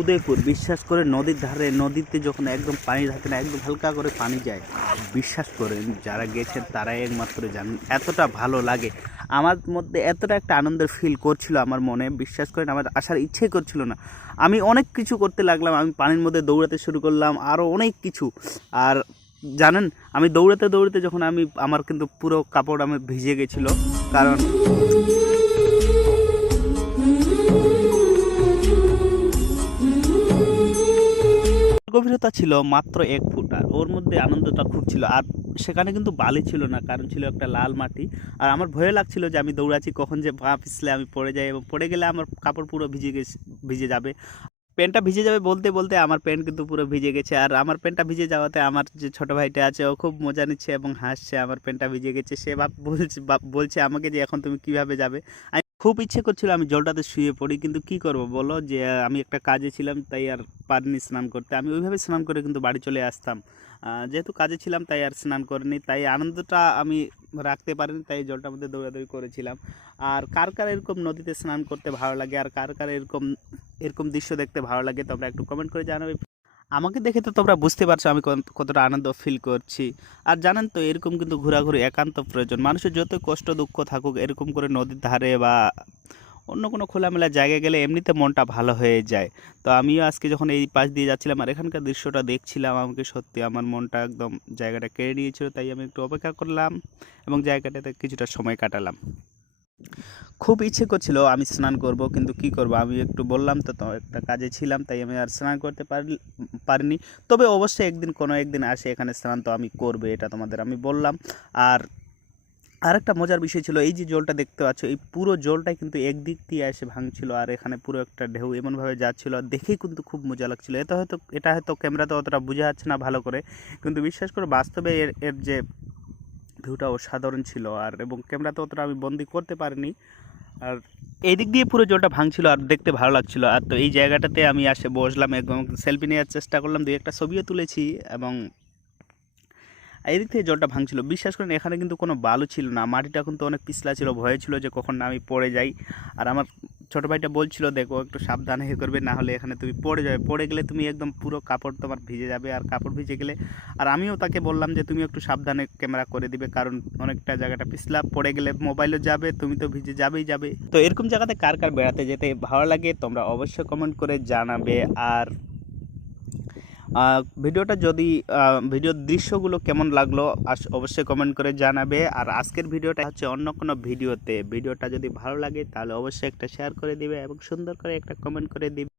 উদয়পুর, বিশ্বাস করে নদীর ধারে, নদীতে যখন একদম পানি থাকে না, একদম হালকা করে পানি যায়, বিশ্বাস করেন, যারা গেছেন তারাই একমাত্র জানেন, এতটা ভালো লাগে। আমার মধ্যে এতটা একটা আনন্দের ফিল করছিল আমার মনে, বিশ্বাস করেন, আমার আসার ইচ্ছে করছিল না। আমি অনেক কিছু করতে লাগলাম, আমি পানির মধ্যে দৌড়াতে শুরু করলাম আরও অনেক কিছু। আর জানেন, আমি দৌড়াতে দৌড়াতে যখন আমি, আমার কিন্তু পুরো কাপড় আমি ভিজে গেছিল, কারণ গভীরতা ছিল মাত্র এক ফুট, আর ওর মধ্যে আনন্দটা খুব ছিল। আর সেখানে কিন্তু বালি ছিল না, কারণ ছিল একটা লাল মাটি। আর আমার ভয় লাগছিল যে আমি দৌড়াচ্ছি, কখন যে পা পিছলে আমি পড়ে যাই এবং পড়ে গেলে আমার কাপড় পুরো ভিজে গেছে, ভিজে যাবে। প্যান্টটা ভিজে যাবে বলতে বলতে আমার প্যান্ট কিন্তু পুরো ভিজে গেছে। আর আমার প্যান্টটা ভিজে যাওয়াতে আমার যে ছোট ভাইটা আছে, ও খুব মজা নিচ্ছে এবং হাসছে, আমার প্যান্টটা ভিজে গেছে। সে বলছে বলছে আমাকে যে এখন তুমি কীভাবে যাবে? ইচ্ছে করছিল আমি জলটাতে শুয়ে পড়ি, কিন্তু কি করব বলো? যে আমি একটা কাজে ছিলাম, তাই আর পারিনি স্নান করতে। আমি ওইভাবে স্নান করে কিন্তু বাড়ি চলে আসতাম। যেহেতু কাজে ছিলাম, তাই আর স্নান করিনি, তাই আনন্দটা আমি রাখতে পারিনি, তাই জলটার মধ্যে দৌড়াদৌড়ি করেছিলাম। আর কার কার এরকম নদীতে স্নান করতে ভালো লাগে, আর কার কার এরকম এরকম দৃশ্য দেখতে ভালো লাগে, তোমরা একটু কমেন্ট করে জানাবে। আমাকে দেখে তো তোমরা বুঝতে পারছ আমি কতটা আনন্দ ফিল করছি। আর জানেন তো, এরকম কিন্তু ঘোরাঘুরি, একান্ত প্রয়োজন। মানুষের যত কষ্ট দুঃখ থাকুক, এরকম করে নদীর ধারে বা অন্য কোনো খোলামেলা জায়গায় গেলে এমনিতে মনটা ভালো হয়ে যায়। তো আমিও আজকে যখন এই পাশ দিয়ে যাচ্ছিলাম আর এখানকার দৃশ্যটা দেখছিলাম আমাকে সত্যি আমার মনটা একদম জায়গাটা কেড়ে নিয়েছিল, তাই আমি একটু অপেক্ষা করলাম এবং জায়গাটাতে কিছুটা সময় কাটালাম। খুব ইচ্ছে করছিল, আমি স্নান করব, কিন্তু কি করব? আমি একটু বললাম তো একটা কাজে ছিলাম, তাই আমি আর স্নান করতে পারি, পারিনি। তবে অবশ্যই একদিন কোনো একদিন আসে, এখানে স্নান তো আমি করবে, এটা তোমাদের আমি বললাম। আর আরেকটা মজার বিষয় ছিল, এই যে জলটা দেখতে পাচ্ছ, এই পুরো জলটাই কিন্তু একদিক দিয়ে এসে ভাঙছিল, আর এখানে পুরো একটা ঢেউ এমনভাবে যাচ্ছিল আর দেখেই কিন্তু খুব মজা লাগছিল। এটা হয়তো এটা হয়তো ক্যামেরাতে অতটা বোঝা যাচ্ছে না ভালো করে, কিন্তু বিশ্বাস করে, বাস্তবে এর এর যে ভিউটা অসাধারণ ছিল, আর এবং ক্যামেরাতে অতটা আমি বন্দি করতে পারিনি। আর এদিক দিক দিয়ে পুরো জলটা ভাঙছিল আর দেখতে ভালো লাগছিল। আর তো এই জায়গাটাতে আমি আসে বসলাম এবং সেলফি নেওয়ার চেষ্টা করলাম, দুই একটা ছবিও তুলেছি এবং এদিক দিক থেকে জলটা ভাঙছিল। বিশ্বাস করেন, এখানে কিন্তু কোনো বালু ছিল না। মাটিটা কিন্তু অনেক পিছলা ছিল, ভয় ছিল যে কখন না আমি পড়ে যাই। আর আমার ছোটো ভাইটা বলছিল, দেখো, একটু সাবধানে হে করবে, না হলে এখানে তুমি পড়ে যাবে। পড়ে গেলে তুমি একদম পুরো কাপড় তোমার ভিজে যাবে আর কাপড় ভিজে গেলে আর আমিও তাকে বললাম যে, তুমি একটু সাবধানে ক্যামেরা করে দিবে, কারণ অনেকটা জায়গাটা পিছলা, পড়ে গেলে মোবাইলও যাবে, তুমি তো ভিজে যাবেই যাবে। তো এরকম জায়গাতে কার কার বেড়াতে যেতে ভালো লাগে, তোমরা অবশ্যই কমেন্ট করে জানাবে। আর ভিডিওটা যদি ভিডিওর দৃশ্যগুলো কেমন লাগল অবশ্যই কমেন্ট করে জানাবে। আর আজকের ভিডিওটা হচ্ছে অন্য কোনো ভিডিওতে। ভিডিওটা যদি ভালো লাগে, তাহলে অবশ্যই একটা শেয়ার করে দিবে এবং সুন্দর করে একটা কমেন্ট করে দিবে।